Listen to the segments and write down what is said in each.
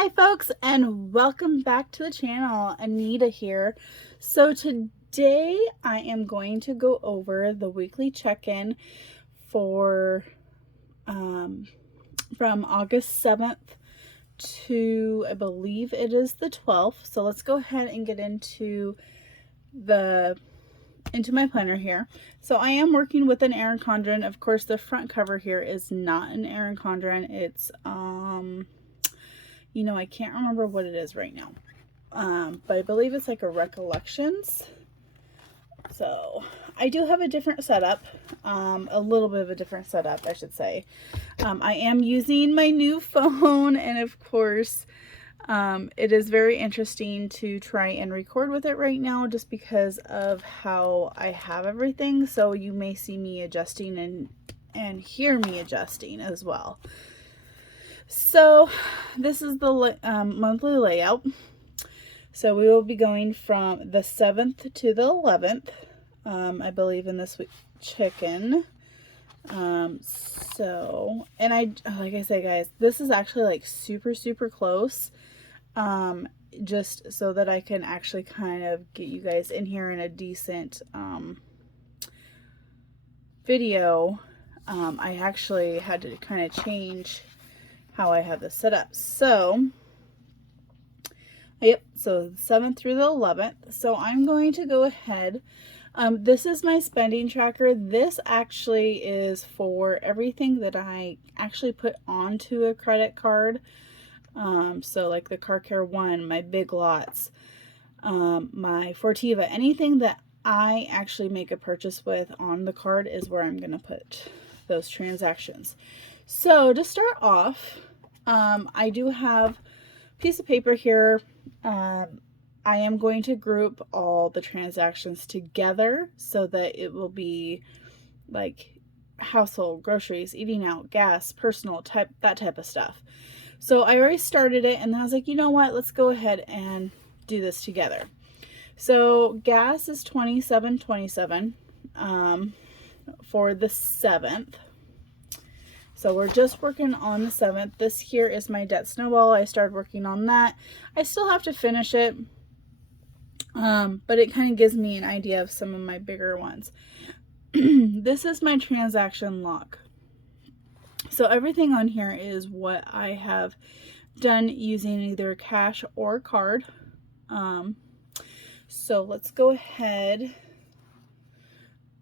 Hi folks, and welcome back to the channel. Anita here. So today I am going to go over the weekly check-in for from August 7th to I believe it is the 12th. So let's go ahead and get into my planner here. So I am working with an Erin Condren. Of course, the front cover here is not an Erin Condren. It's you know, I can't remember what it is right now. But I believe it's like a Recollections. So I do have a different setup, a little bit of a different setup, I should say. I am using my new phone, and of course, it is very interesting to try and record with it right now just because of how I have everything. So you may see me adjusting and hear me adjusting as well. So this is the monthly layout. So we will be going from the 7th to the 11th, I believe, in this week chicken. So, and like I said, guys, this is actually like super close, just so that I can actually kind of get you guys in here in a decent, video. I actually had to kind of change how I have this set up. So, yep, so the 7th through the 11th. So I'm going to go ahead. This is my spending tracker. This actually is for everything that I actually put onto a credit card. So like the Car Care One, my Big Lots, my Fortiva, anything that I actually make a purchase with on the card is where I'm going to put those transactions. So to start off, I do have a piece of paper here. I am going to group all the transactions together so that it will be like household, groceries, eating out, gas, personal, that type of stuff. So I already started it, and then I was like, you know what, let's go ahead and do this together. So gas is $27.27 for the 7th. So we're just working on the 7th. This here is my debt snowball. I started working on that. I still have to finish it, but it kind of gives me an idea of some of my bigger ones. This is my transaction log. So everything on here is what I have done using either cash or card. So let's go ahead.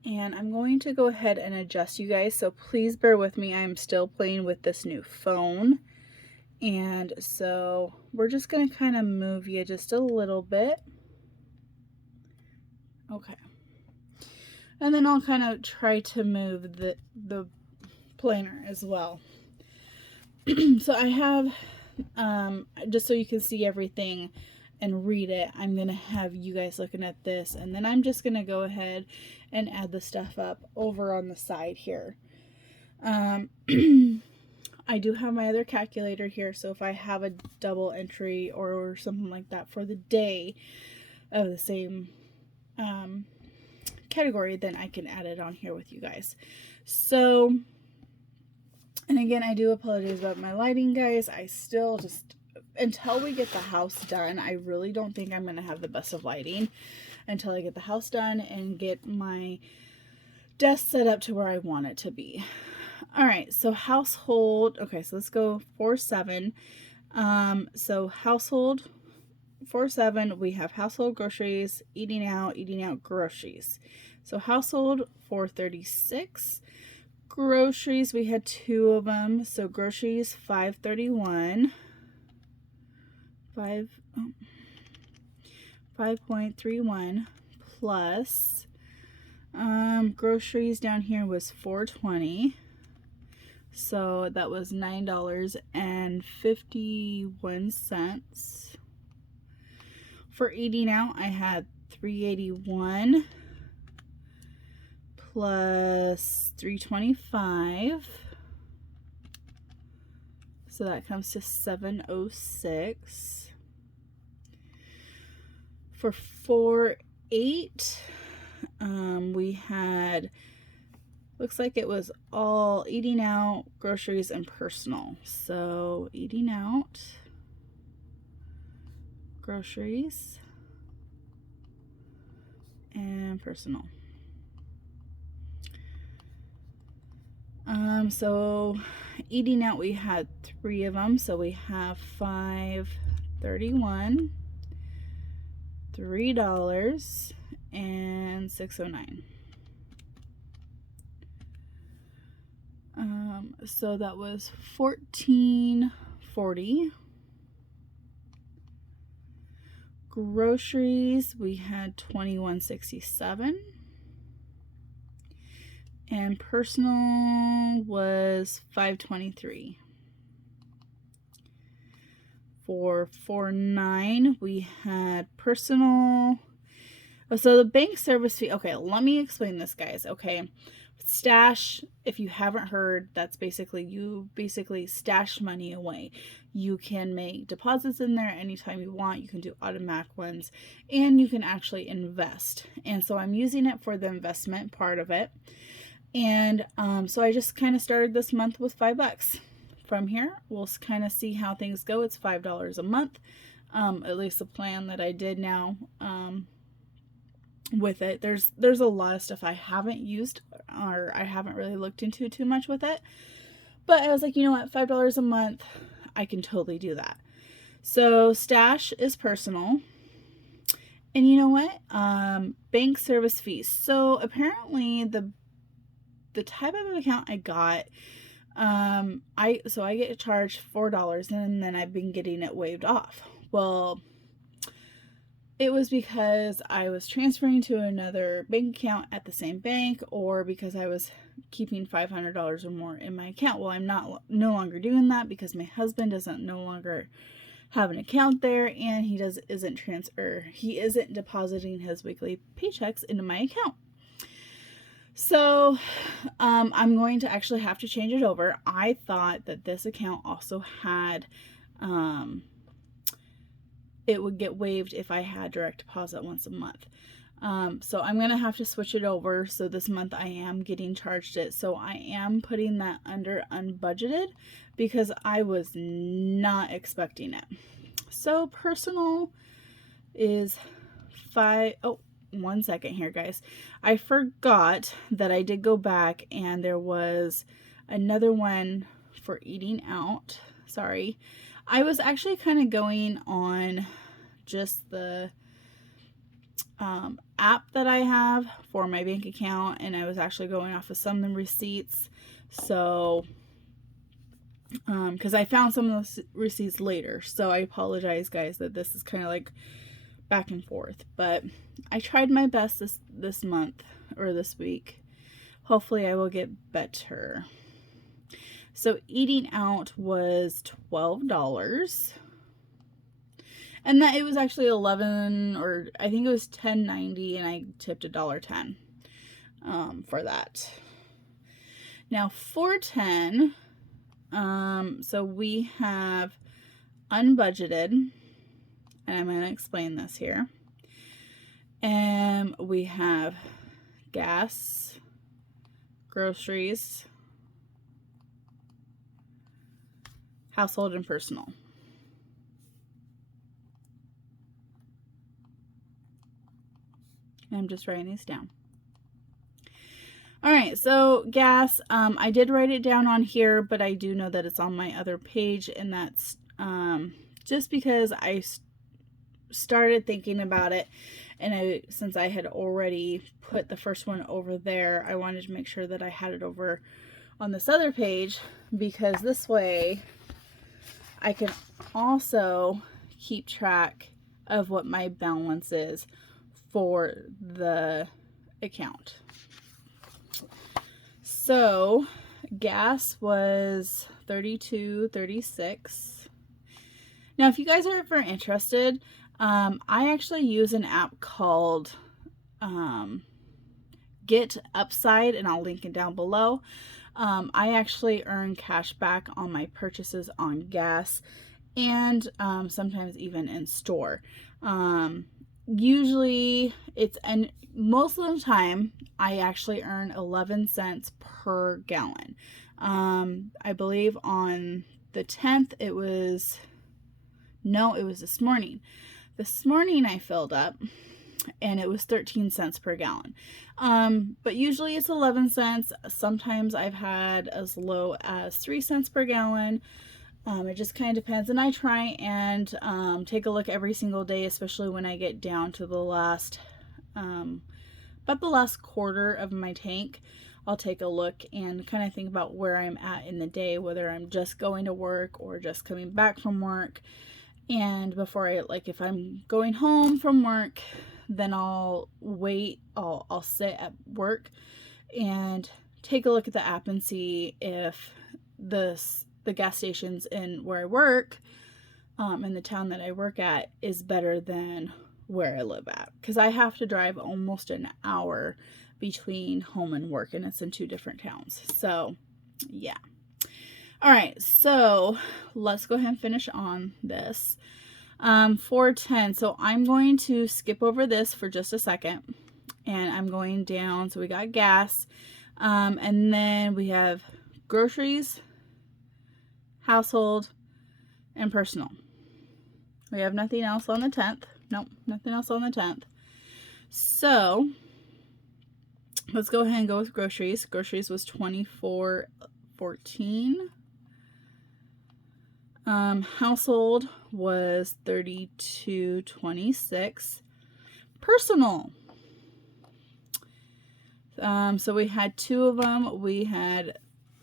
And I'm going to go ahead and adjust, you guys, so please bear with me. I'm still playing with this new phone. And so we're just going to kind of move you just a little bit. Okay. And then I'll kind of try to move the planner as well. So I have, just so you can see everything and read it, I'm going to have you guys looking at this, and then I'm just going to go ahead and add the stuff up over on the side here. I do have my other calculator here, so if I have a double entry or something like that for the day of the same category, then I can add it on here with you guys. So, and again, I do apologize about my lighting, guys. I still just, until we get the house done, I really don't think I'm going to have the best of lighting until I get the house done and get my desk set up to where I want it to be. All right, so household, okay, so let's go 4-7. So household 4-7, we have household, groceries, eating out, groceries. So household 436. Groceries, we had 2 of them. So groceries 531. 5.31 plus groceries down here was 420, so that was $9.51. For eating out, I had 381 plus 325, so that comes to 706. For 4-8, we had, looks like it was all eating out, groceries, and personal. So eating out groceries, and personal. So eating out, we had 3 of them, so we have $5.31, $3, and $6.09. So that was $14.40. Groceries, we had $21.67. And personal was $5.23. For $4.09, we had personal. So the bank service fee. Okay, let me explain this, guys. Okay, Stash, if you haven't heard, that's basically you stash money away. You can make deposits in there anytime you want. You can do automatic ones, and you can actually invest. And so I'm using it for the investment part of it. And so I just kind of started this month with $5. From here, we'll kind of see how things go. It's $5 a month, at least the plan that I did now with it. There's a lot of stuff I haven't used, or I haven't really looked into too much with it. But I was like, you know what, $5 a month, I can totally do that. So Stash is personal. And you know what? Bank service fees. So apparently the type of account I got, I get charged $4, and then I've been getting it waived off. Well, it was because I was transferring to another bank account at the same bank, or because I was keeping $500 or more in my account. Well, I'm no longer doing that because my husband doesn't no longer have an account there, and he isn't depositing his weekly paychecks into my account. So I'm going to actually have to change it over. I thought that this account also had, it would get waived if I had direct deposit once a month. So I'm going to have to switch it over. So this month I am getting charged it. So I am putting that under unbudgeted because I was not expecting it. So personal is one second here, guys. I forgot that I did go back and there was another one for eating out. Sorry. I was actually kind of going on just the app that I have for my bank account, and I was actually going off of some of the receipts. So because I found some of those receipts later, so I apologize, guys, that this is kind of like back and forth, but I tried my best this month, or this week. Hopefully I will get better. So eating out was $12, and that it was actually $11, or I think it was $10.90, and I tipped $1.10 for that. Now $4.10, so we have unbudgeted, and I'm going to explain this here. And we have gas, groceries, household, and personal. And I'm just writing these down. All right, so gas, I did write it down on here, but I do know that it's on my other page, and that's just because I started thinking about it, and since I had already put the first one over there, I wanted to make sure that I had it over on this other page, because this way I can also keep track of what my balance is for the account. So gas was $32.36. Now, if you guys are ever interested, I actually use an app called Get Upside, and I'll link it down below. I actually earn cash back on my purchases on gas, and sometimes even in store. Usually and most of the time I actually earn 11 cents per gallon. I believe on the 10th it was this morning. This morning I filled up and it was 13 cents per gallon. But usually it's 11 cents. Sometimes I've had as low as 3 cents per gallon. It just kind of depends. And I try and take a look every single day, especially when I get down to the last, about the last quarter of my tank. I'll take a look and kind of think about where I'm at in the day, whether I'm just going to work or just coming back from work. And before I, like, if I'm going home from work, then I'll wait, I'll sit at work and take a look at the app and see if the gas stations in where I work, in the town that I work at, is better than where I live at. Because I have to drive almost an hour between home and work, and it's in 2 different towns. So, yeah. All right, so let's go ahead and finish on this. 410. So I'm going to skip over this for just a second, and I'm going down. So we got gas, and then we have groceries, household, and personal. We have nothing else on the 10th. Nope, nothing else on the 10th. So let's go ahead and go with groceries. Groceries was $24.14. Household was $32.26. Personal. So we had 2 of them. We had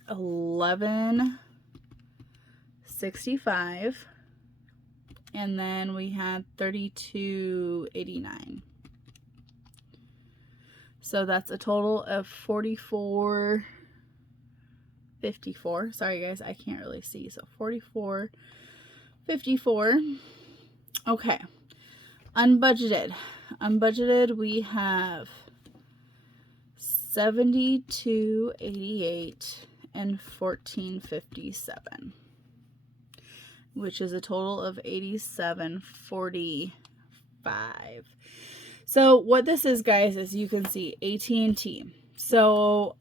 $11.65, and then we had $32.89. So that's a total of $44.54. Sorry guys, I can't really see. So $44.54. Okay. Unbudgeted. Unbudgeted, we have $72.88 and $14.57, which is a total of $87.45. So what this is, guys, is you can see AT&T. So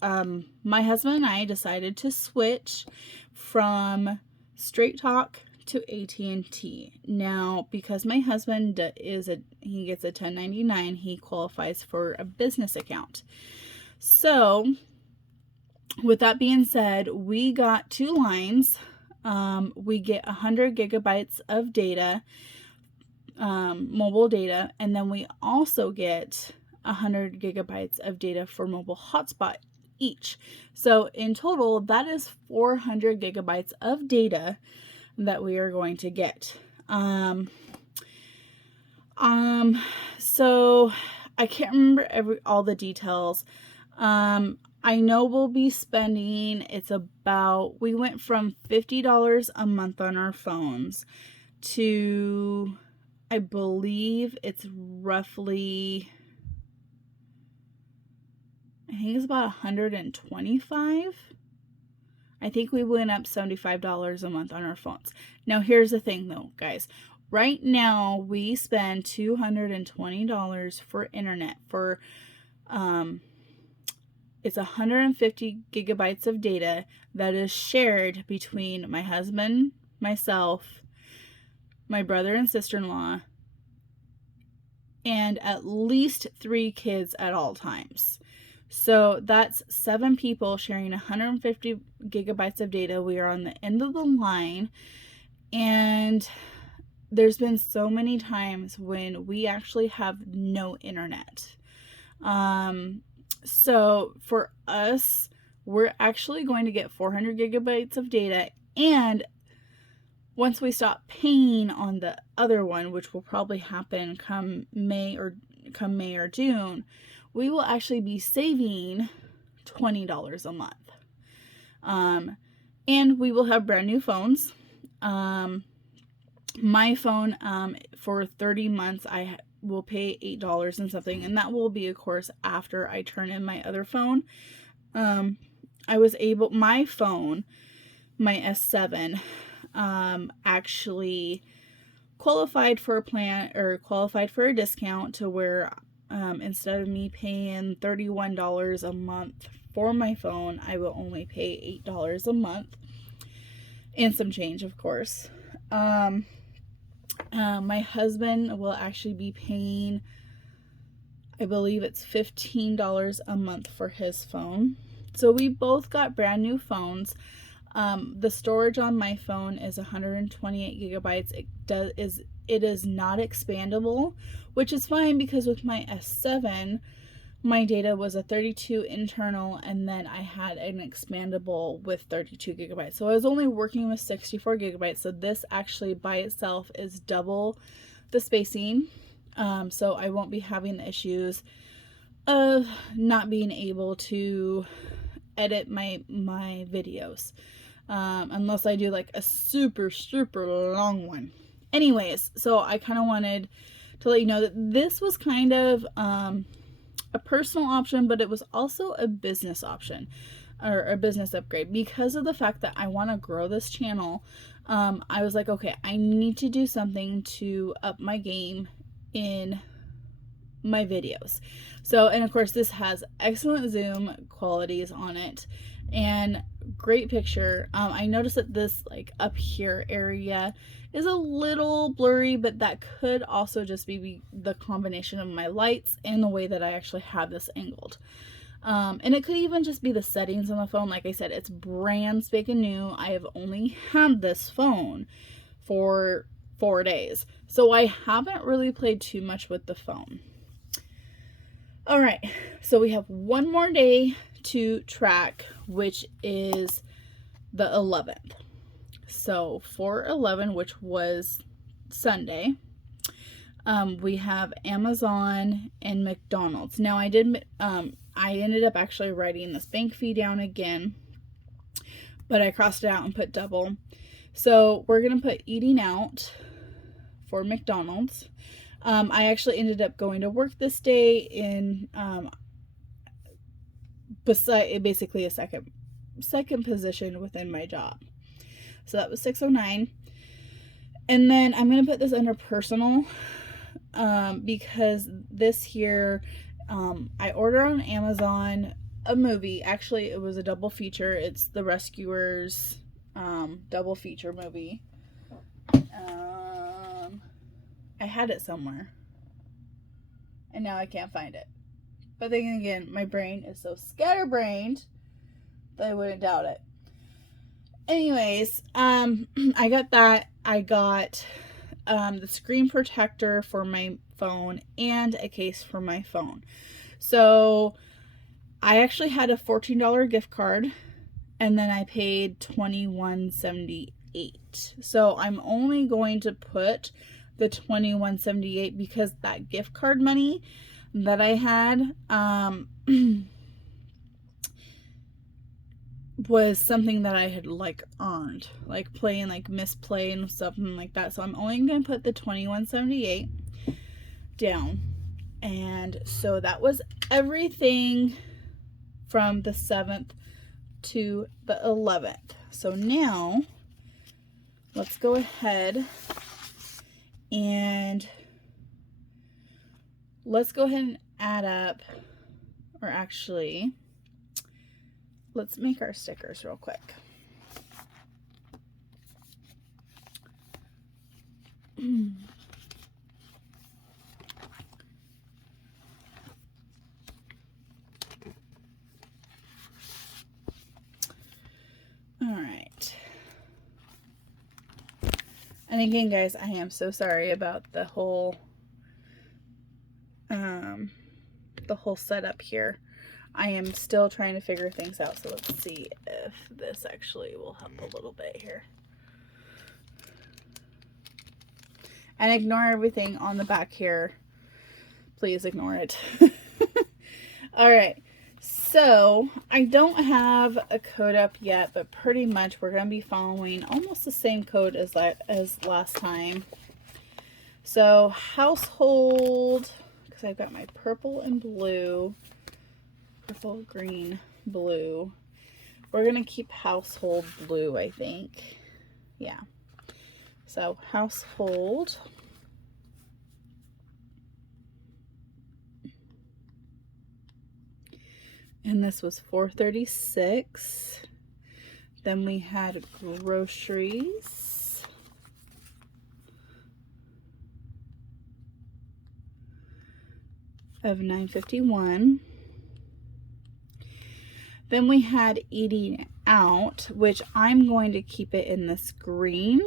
my husband and I decided to switch from Straight Talk to AT&T. Now, because my husband he gets a 1099, he qualifies for a business account. So with that being said, we got 2 lines. We get 100 gigabytes of data, mobile data, and then we also get 100 gigabytes of data for mobile hotspot each. So in total, that is 400 gigabytes of data that we are going to get. So I can't remember all the details. I know we'll be spending, we went from $50 a month on our phones to, I believe it's roughly, I think it's about $125. I think we went up $75 a month on our phones. Now here's the thing though, guys. Right now we spend $220 for internet for, it's 150 gigabytes of data that is shared between my husband, myself, my brother and sister-in-law, and at least 3 kids at all times. So that's 7 people sharing 150 gigabytes of data. We are on the end of the line, and there's been so many times when we actually have no internet. So for us, we're actually going to get 400 gigabytes of data, and once we stop paying on the other one, which will probably happen come May or June, we will actually be saving $20 a month. And we will have brand new phones. My phone, for 30 months, I will pay $8 and something, and that will be, of course, after I turn in my other phone. My phone, my S7, actually qualified for a plan, or qualified for a discount, to where instead of me paying $31 a month for my phone, I will only pay $8 a month and some change, of course. My husband will actually be paying, I believe it's $15 a month for his phone. So we both got brand new phones. The storage on my phone is 128 gigabytes. It is not expandable, which is fine because with my S7, my data was a 32 internal, and then I had an expandable with 32 gigabytes. So I was only working with 64 gigabytes. So this actually by itself is double the spacing. So I won't be having the issues of not being able to edit my videos. Unless I do like a super long one. Anyways, so I kind of wanted to let you know that this was kind of a personal option, but it was also a business option or a business upgrade because of the fact that I want to grow this channel. I was like, okay, I need to do something to up my game in my videos. So, and of course this has excellent zoom qualities on it and great picture. I noticed that this like up here area is a little blurry, but that could also just be the combination of my lights and the way that I actually have this angled. And it could even just be the settings on the phone. Like I said, it's brand spanking new. I have only had this phone for 4 days, so I haven't really played too much with the phone. All right, so we have one more day to track, which is the 11th. So for 11, which was Sunday, we have Amazon and McDonald's. Now I ended up actually writing this bank fee down again, but I crossed it out and put double. So we're gonna put eating out for McDonald's. I actually ended up going to work this day in basically a second position within my job. So that was $6.09. And then I'm going to put this under personal because this here, I ordered on Amazon a movie. Actually, it was a double feature. It's The Rescuers double feature movie. I had it somewhere and now I can't find it. But then again, my brain is so scatterbrained that I wouldn't doubt it. Anyways, I got that. I got the screen protector for my phone and a case for my phone. So I actually had a $14 gift card and then I paid $21.78. So I'm only going to put the $21.78 because that gift card money that I had was something that I had like earned, like playing like misplay and something like that. So I'm only going to put the $21.78 down. And so that was everything from the 7th to the 11th. So now let's go ahead and add up, or actually let's make our stickers real quick. All right. And again, guys, I am so sorry about the whole setup here. I am still trying to figure things out, so let's see if this actually will help a little bit here. And ignore everything on the back here. Please ignore it. All right. So I don't have a code up yet, but pretty much we're going to be following almost the same code as last time. So household, because I've got my purple and blue, purple, green, blue. We're going to keep household blue, I think. Yeah. So household. And this was $4.36. Then we had groceries. of $9.51. Then we had Eating Out, which I'm going to keep it in this green.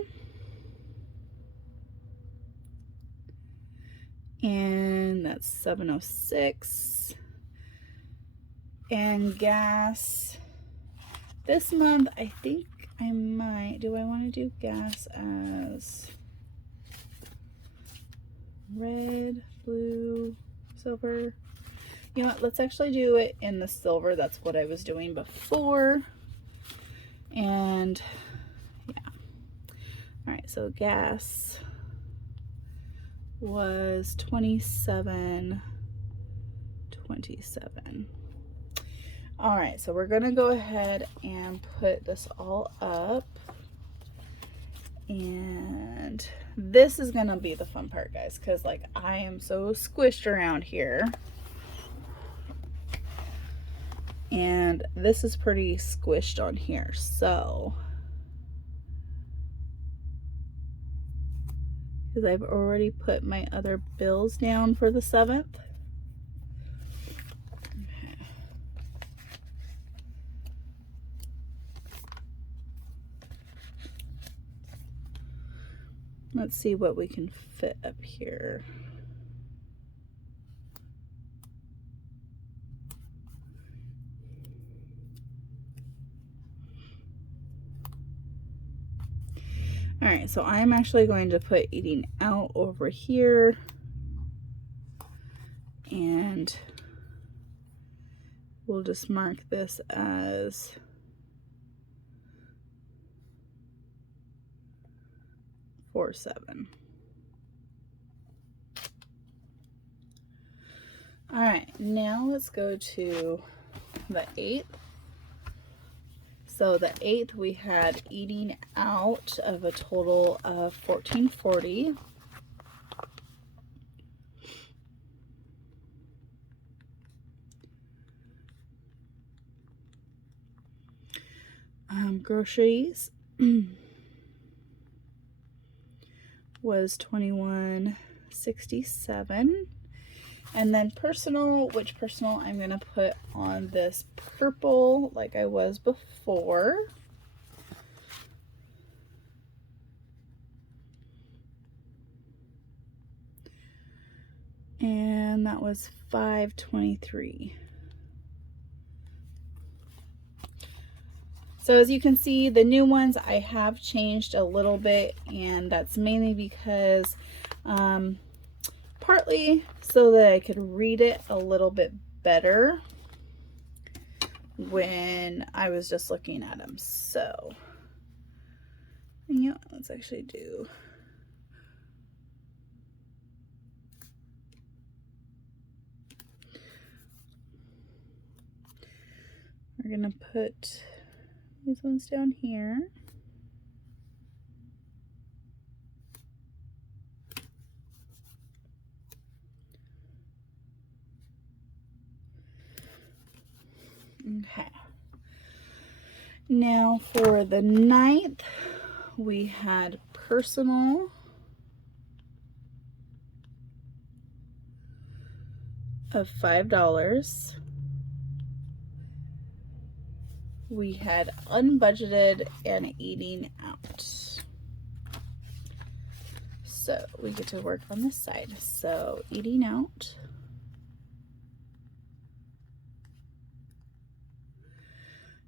And that's $7.06. And gas this month, I think I might, do I want to do gas as red, blue, silver? You know what, let's actually do it in the silver. That's what I was doing before. And yeah. All right, so gas was $27.27. All right, so we're gonna go ahead and put this all up. And this is gonna be the fun part, guys, because like I am so squished around here. And this is pretty squished on here, so because I've already put my other bills down for the 7th. Okay. Let's see what we can fit up here. All right, so I'm actually going to put Eating Out over here, and we'll just mark this as $4.07. All right, now let's go to the 8th. So the 8th, we had Eating Out of a total of $14.40. Groceries was $21.67. And then personal, which personal I'm going to put on this purple like I was before. And that was $5.23. So as you can see, the new ones I have changed a little bit, and that's mainly because partly so that I could read it a little bit better when I was just looking at them. So yeah, let's actually do we're gonna put these ones down here. Okay. Now for the 9th, we had personal of $5. We had unbudgeted and Eating Out. So we get to work on this side. So Eating Out.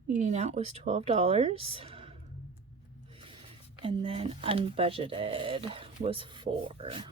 Eating Out was $12. And then unbudgeted was $4.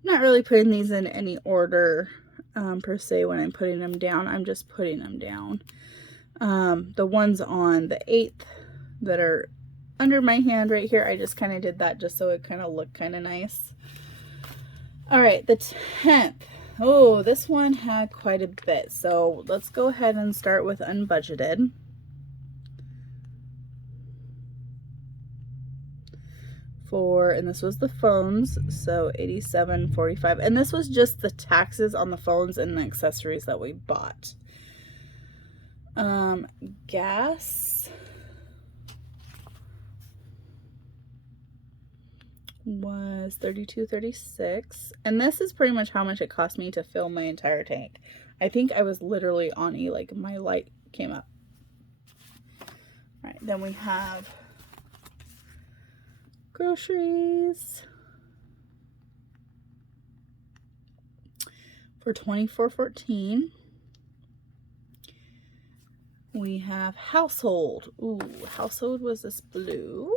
I'm not really putting these in any order per se when I'm putting them down. I'm just putting them down. The ones on the 8th that are under my hand right here, I just kind of did that just so it kind of looked kind of nice. All right, the 10th. Oh, this one had quite a bit. So let's go ahead and start with unbudgeted. And this was the phones, so $87.45, and this was just the taxes on the phones and the accessories that we bought. Gas was $32.36, and this is pretty much how much it cost me to fill my entire tank. I think I was literally on E, like my light came up. All right, then we have groceries for $24.14. We have household. Ooh, household was this blue.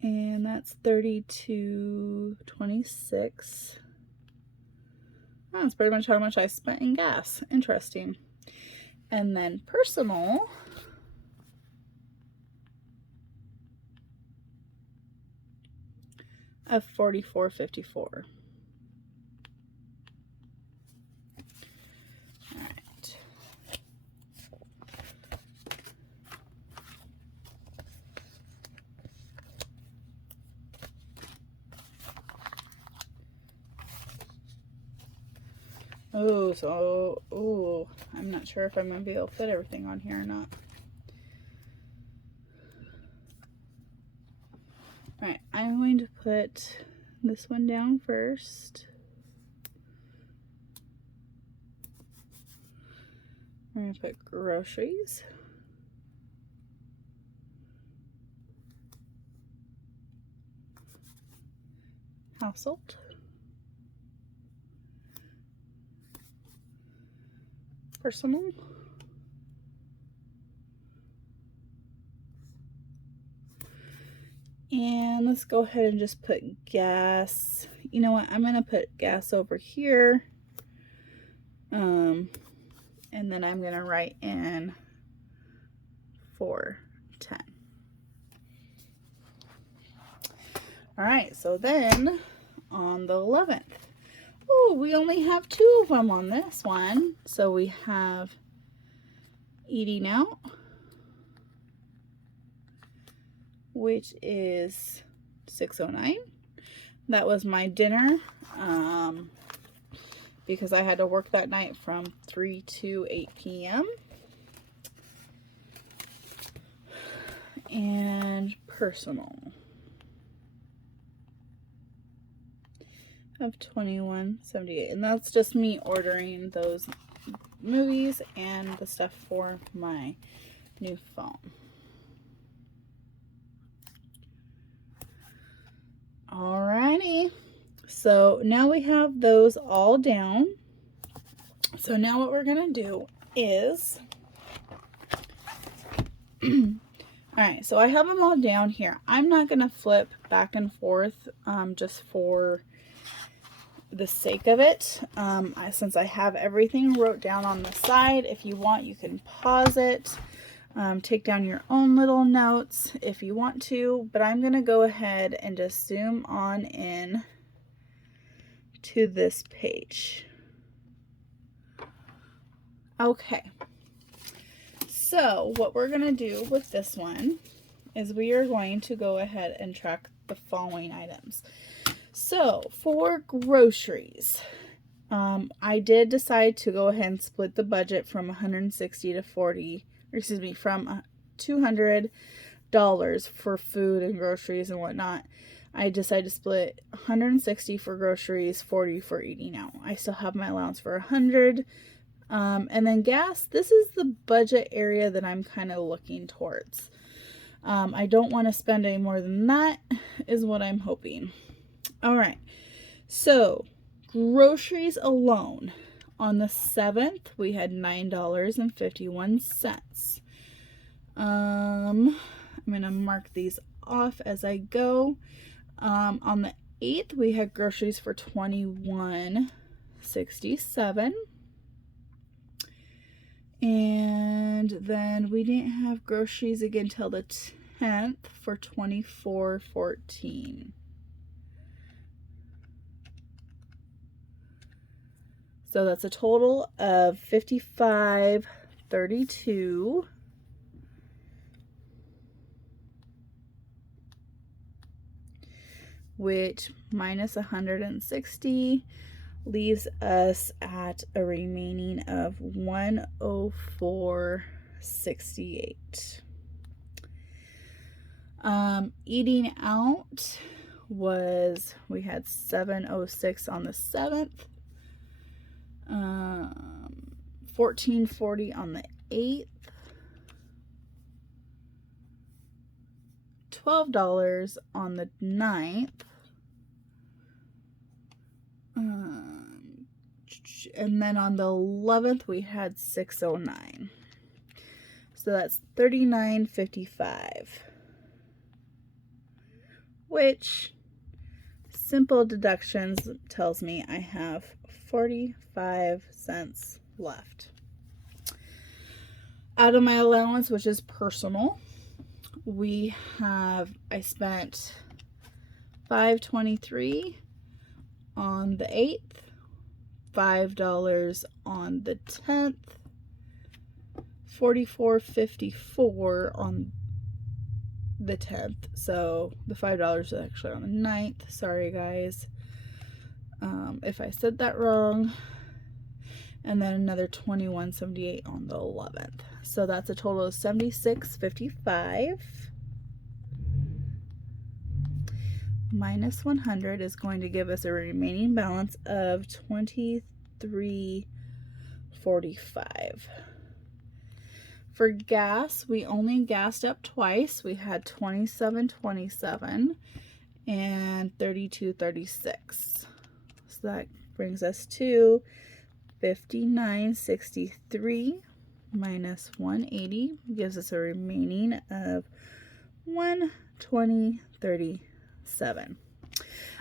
And that's $32.26. That's pretty much how much I spent in gas. Interesting. And then personal of $44.54. All right. Oh, I'm not sure if I'm going to be able to fit everything on here or not. All right, I'm going to put this one down first. I'm going to put groceries. Household. Personal. And let's go ahead and just put gas. You know what? I'm going to put gas over here. And then I'm going to write in $4.10. All right, so then on the 11th, oh, we only have 2 of them on this one. So we have eating out, which is $6.09. That was my dinner, because I had to work that night from 3 to 8 p.m. And personal of $21.78, and that's just me ordering those movies and the stuff for my new phone. Alrighty, so now we have those all down. So now what we're gonna do is alright, so I have them all down here. I'm not gonna flip back and forth just for the sake of it. Since I have everything wrote down on the side, if you want, you can pause it, take down your own little notes if you want to, but I'm going to go ahead and just zoom on in to this page. Okay, so what we're going to do with this one is we are going to go ahead and track the following items. So for groceries, I did decide to go ahead and split the budget from $160 to $40, or excuse me, from $200 for food and groceries and whatnot. I decided to split $160 for groceries, $40 for eating out. I still have my allowance for $100. And then gas, this is the budget area that I'm kind of looking towards. I don't want to spend any more than that, is what I'm hoping. All right, so groceries alone, on the 7th, we had $9.51. I'm going to mark these off as I go. On the 8th, we had groceries for $21.67. And then we didn't have groceries again till the 10th for $24.14. So that's a total of $55.32. Which minus 160 leaves us at a remaining of $104.68. Eating out was, we had $7.06 on the 7th, $14.40 on the 8th, $12 on the 9th, and then on the 11th we had $6.09. So that's $39.55, which simple deductions tells me I have 45 cents left. Out of my allowance, which is personal, I spent $5.23 on the 8th, $5 on the 10th, $44.54 on the 10th. So the $5 is actually on the 9th. Sorry guys if I said that wrong. And then another $21.78 on the 11th. So that's a total of $76.55. Minus 100 is going to give us a remaining balance of $23.45. For gas, we only gassed up twice. We had $27.27 and $32.36. So that brings us to $59.63 minus 180 gives us a remaining of $120.37.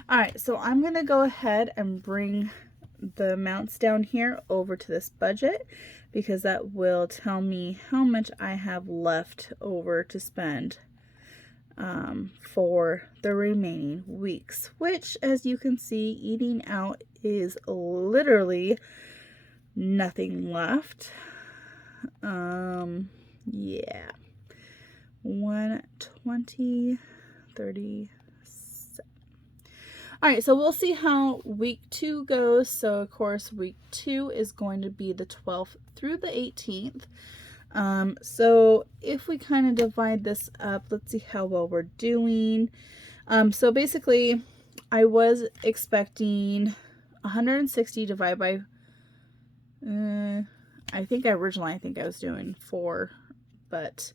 All right, so I'm going to go ahead and bring the amounts down here over to this budget, because that will tell me how much I have left over to spend for the remaining weeks, which, as you can see, eating out is literally nothing left. Yeah, 120.37. All right, so we'll see how week 2 goes. So of course week 2 is going to be the 12th through the 18th. So if we kind of divide this up, let's see how well we're doing. So basically I was expecting 160 divided by I think I was doing 4, but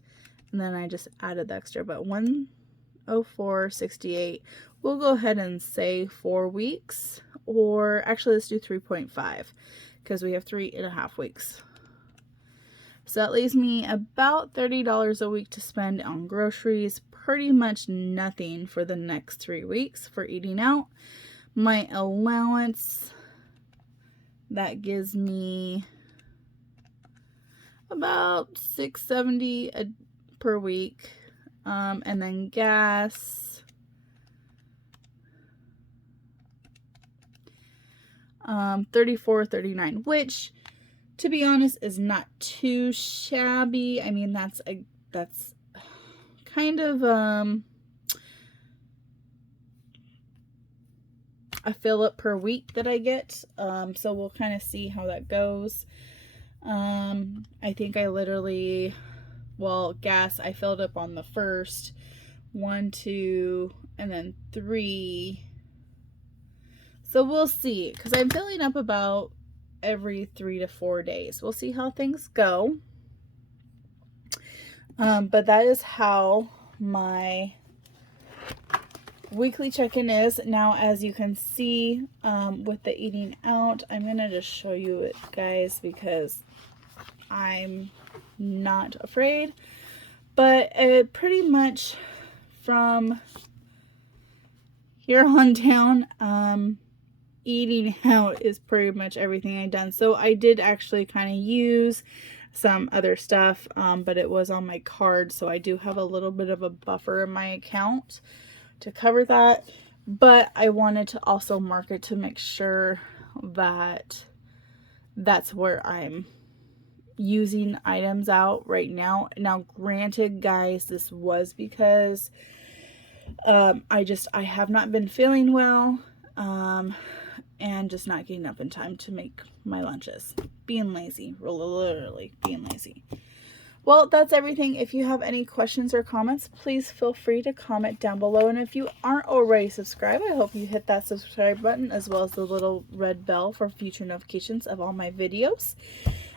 and then I just added the extra, but 104.68. We'll go ahead and say 4 weeks, or actually let's do 3.5 because we have 3.5 weeks. So that leaves me about $30 a week to spend on groceries. Pretty much nothing for the next 3 weeks for eating out. My allowance, that gives me about $6.70 per week. And then gas, $34.39, which, to be honest, is not too shabby. I mean, that's kind of a fill up per week that I get. So we'll kind of see how that goes. I think I literally, well, gas, I filled up on the 1st, 1, 2, and then 3. So we'll see, because I'm filling up about every 3 to 4 days. We'll see how things go. But that is how my weekly check-in is. Now, as you can see, with the eating out, I'm going to just show you it, guys, because I'm not afraid. But pretty much from here on down, eating out is pretty much everything I've done. So I did actually kind of use some other stuff, but it was on my card, so I do have a little bit of a buffer in my account to cover that. But I wanted to also mark it to make sure that that's where I'm using items out right now. Now, granted, guys, this was because I have not been feeling well, and just not getting up in time to make my lunches. Being lazy, literally being lazy. Well, that's everything. If you have any questions or comments, please feel free to comment down below. And if you aren't already subscribed, I hope you hit that subscribe button as well as the little red bell for future notifications of all my videos.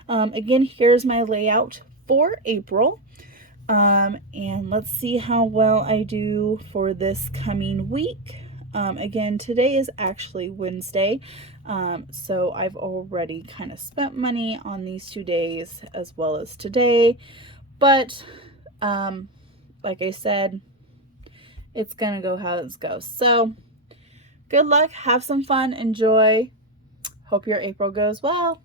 Again, here's my layout for April. And let's see how well I do for this coming week. Again, today is actually Wednesday, so I've already kind of spent money on these 2 days as well as today, but like I said, it's gonna go how it goes. So good luck, have some fun, enjoy, hope your April goes well.